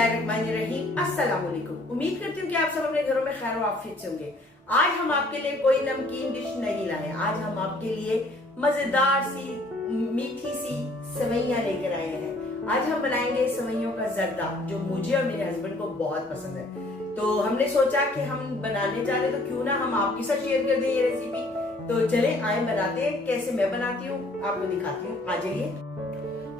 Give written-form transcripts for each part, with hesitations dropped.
बिस्मिल्लाहिर्रहमानिर्रहीम। अस्सलाम वालेकुम। उम्मीद करती हूँ कि आप सब अपने घरों में खैर आफियत से होंगे। आज हम आपके लिए कोई नमकीन डिश नहीं लाए, आज हम आपके लिए मजेदार सी मीठी सी सेवइयां लेकर आए हैं। आज हम बनाएंगे सेवइयों का जर्दा, जो मुझे और मेरे हस्बैंड को बहुत पसंद है। तो हमने सोचा कि हम बनाने जा रहे हैं, तो क्यों ना हम आपके साथ शेयर कर दें ये रेसिपी। तो चले आए बनाते हैं। कैसे मैं बनाती हूँ आपको दिखाती हूँ, आ जाइए।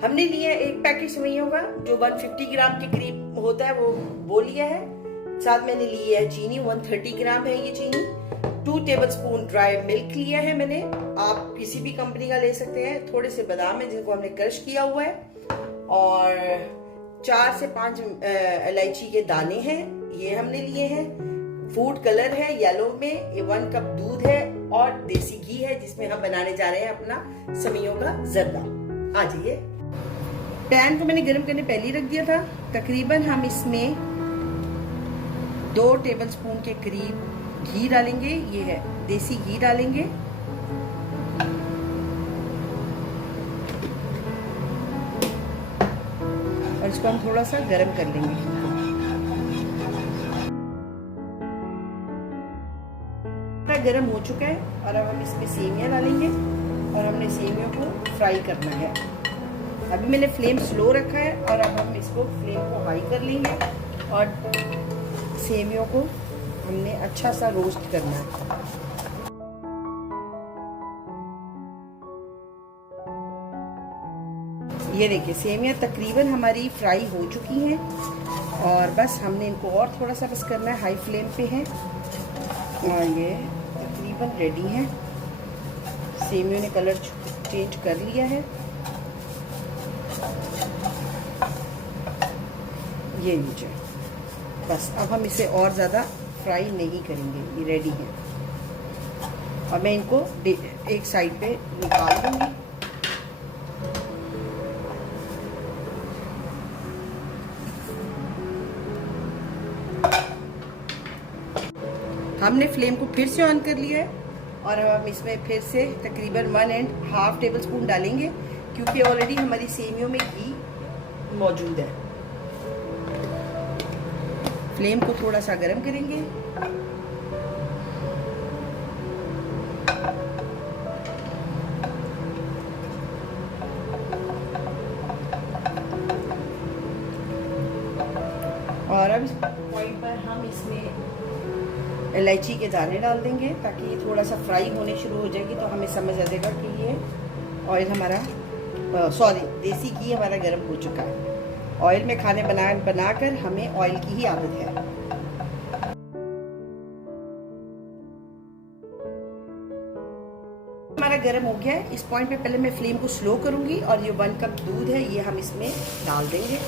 हमने लिया एक पैकेट सेवइयों का जो 150 ग्राम के करीब होता है, वो लिया है। साथ मैंने ली है चीनी, 130 ग्राम है ये चीनी। 2 टेबलस्पून ड्राई मिल्क लिया है मैंने, आप किसी भी कंपनी का ले सकते हैं। थोड़े से बादाम है जिनको हमने क्रश किया हुआ है, और 4 से 5 इलायची के दाने हैं, ये हमने लिए हैं। फूड कलर है येलो में, 1 कप दूध है, और देसी घी है जिसमें हम बनाने जा रहे हैं अपना सेवइयों का जर्दा। आ जाइए। पैन को मैंने गर्म करने पहले ही रख दिया था। तकरीबन हम इसमें 2 टेबलस्पून के करीब घी डालेंगे, ये है देसी घी डालेंगे। और इसको हम थोड़ा सा गर्म कर लेंगे। गर्म हो चुका है, और अब हम इसमें सेवियां डालेंगे, और हमने सेवियों को फ्राई करना है। अभी मैंने फ्लेम स्लो रखा है, और अब हम इसको फ्लेम को हाई कर लेंगे, और सेवियों को हमने अच्छा सा रोस्ट करना है। ये देखिए सेवियां तकरीबन हमारी फ्राई हो चुकी हैं, और बस हमने इनको और थोड़ा सा बस करना है, हाई फ्लेम पे है, और ये तकरीबन रेडी है। सेवियों ने कलर चेंज कर लिया है, ये लीजिए। बस अब हम इसे और ज़्यादा फ्राई नहीं करेंगे, ये रेडी है। और मैं इनको एक साइड पे निकाल दूंगी। हमने फ्लेम को फिर से ऑन कर लिया है, और हम इसमें फिर से तकरीबन 1.5 टेबलस्पून डालेंगे, क्योंकि ऑलरेडी हमारी सेवियों में घी मौजूद है। फ्लेम को थोड़ा सा गर्म करेंगे। और अब इस पॉइंट पर हम इसमें इलायची के दाने डाल देंगे, ताकि ये थोड़ा सा फ्राई होने शुरू हो जाएगी, तो हमें समझ आ जाएगा कि ये ऑयल हमारा देसी घी हमारा गर्म हो चुका है। ऑयल में खाने बनाकर हमें ऑयल की ही आदत है। हमारा गर्म हो गया है। इस पॉइंट पे पहले मैं फ्लेम को स्लो करूंगी, और ये 1 कप दूध है ये हम इसमें डाल देंगे,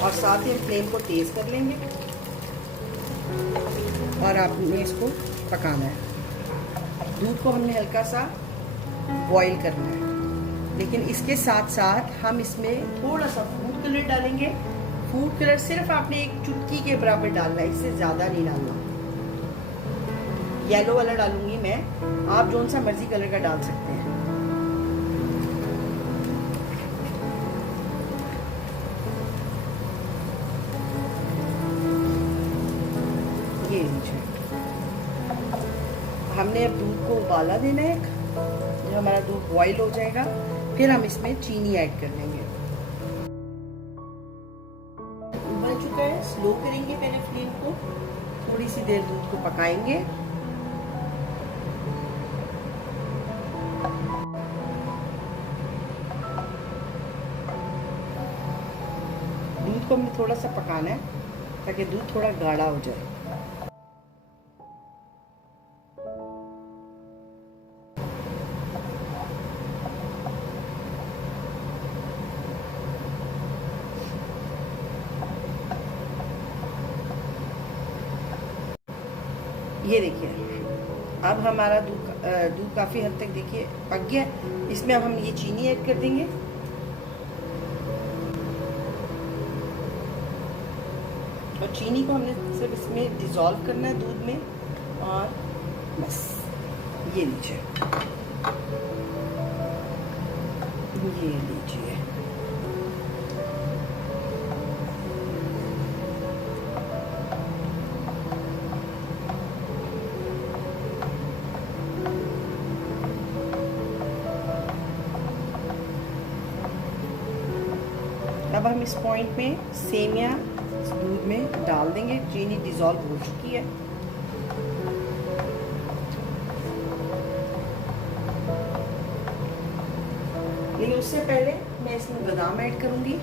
और साथ ही हम फ्लेम को तेज कर लेंगे, और आपने इसको पकाना है। दूध को हमने हल्का सा बॉईल करना है, लेकिन इसके साथ साथ हम इसमें थोड़ा सा फूड कलर डालेंगे। फूड कलर सिर्फ आपने एक चुटकी के बराबर डालना है, इससे ज़्यादा नहीं डालना। येलो वाला डालूंगी मैं, आप जोन सा मर्जी कलर का डाल सकते हैं। ये लीजिए। हमने अब दूध को उबाला देना है। जब हमारा दूध बॉईल हो जाएगा, फिर हम इसमें चीनी ऐड कर लेंगे। उबल चुका है, स्लो करेंगे पहले फ्लेम को, थोड़ी सी देर दूध को पकाएंगे। दूध को हमें थोड़ा सा पकाना है, ताकि दूध थोड़ा गाढ़ा हो जाए। ये देखिए अब हमारा दूध काफ़ी हद तक देखिए पक गया। इसमें अब हम ये चीनी ऐड कर देंगे, और चीनी को हमने सिर्फ इसमें डिज़ोल्व करना है दूध में, और बस ये लीजिए। ये लीजिए, अब हम इस पॉइंट में सेमिया दूध में डाल देंगे। चीनी डिज़ोल्व हो चुकी है। लेकिन उससे पहले मैं इसमें बादाम ऐड करूंगी।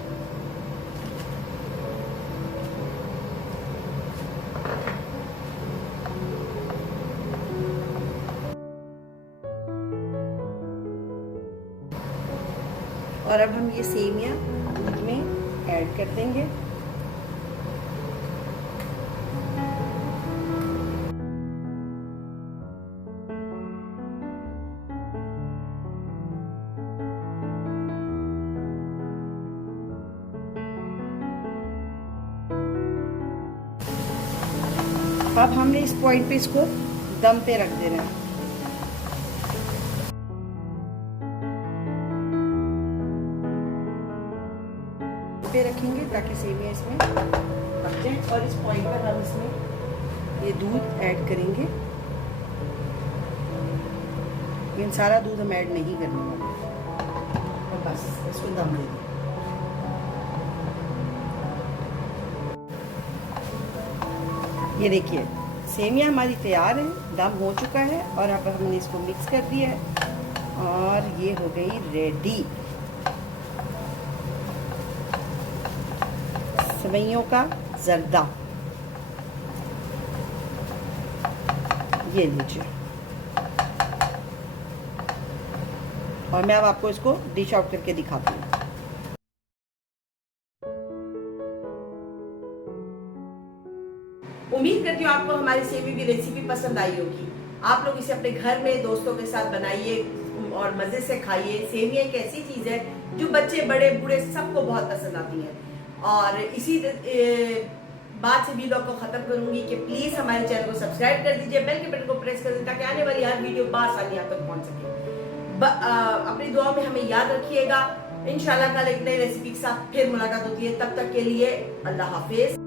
और अब हम ये सेमिया दूध में ऐड कर देंगे। अब हमने इस पॉइंट पे इसको दम पे रख देना है। पे रखेंगे ताकि सेमिया इसमें पक जाए। और इस पॉइंट पर हम इसमें ये दूध ऐड करेंगे। लेकिन सारा दूध हम ऐड नहीं करने वाले, और बस इसको दम दे दें। ये देखिए सेमिया हमारी तैयार है, दम हो चुका है। और अब हमने इसको मिक्स कर दिया है और ये हो गई रेडी सेवइयों का जर्दा। ये लीजिए। और मैं अब आपको इसको डिश आउट करके दिखाती हूँ। उम्मीद करती हूँ आपको हमारी सेवी की रेसिपी पसंद आई होगी। आप लोग इसे अपने घर में दोस्तों के साथ बनाइए और मजे से खाइए। सेवियां एक ऐसी चीज है जो बच्चे बड़े बूढ़े सबको बहुत पसंद आती है। और इसी बात से वीडियो को खत्म करूंगी कि प्लीज हमारे चैनल को सब्सक्राइब कर दीजिए, बेल के बटन को प्रेस कर दीजिए ताकि आने वाली हर वीडियो बआसानी आप तक पहुंच सके। अपनी दुआ में हमें याद रखिएगा। इंशाल्लाह कल एक नई रेसिपी के साथ फिर मुलाकात होती है। तब तक के लिए अल्लाह हाफिज।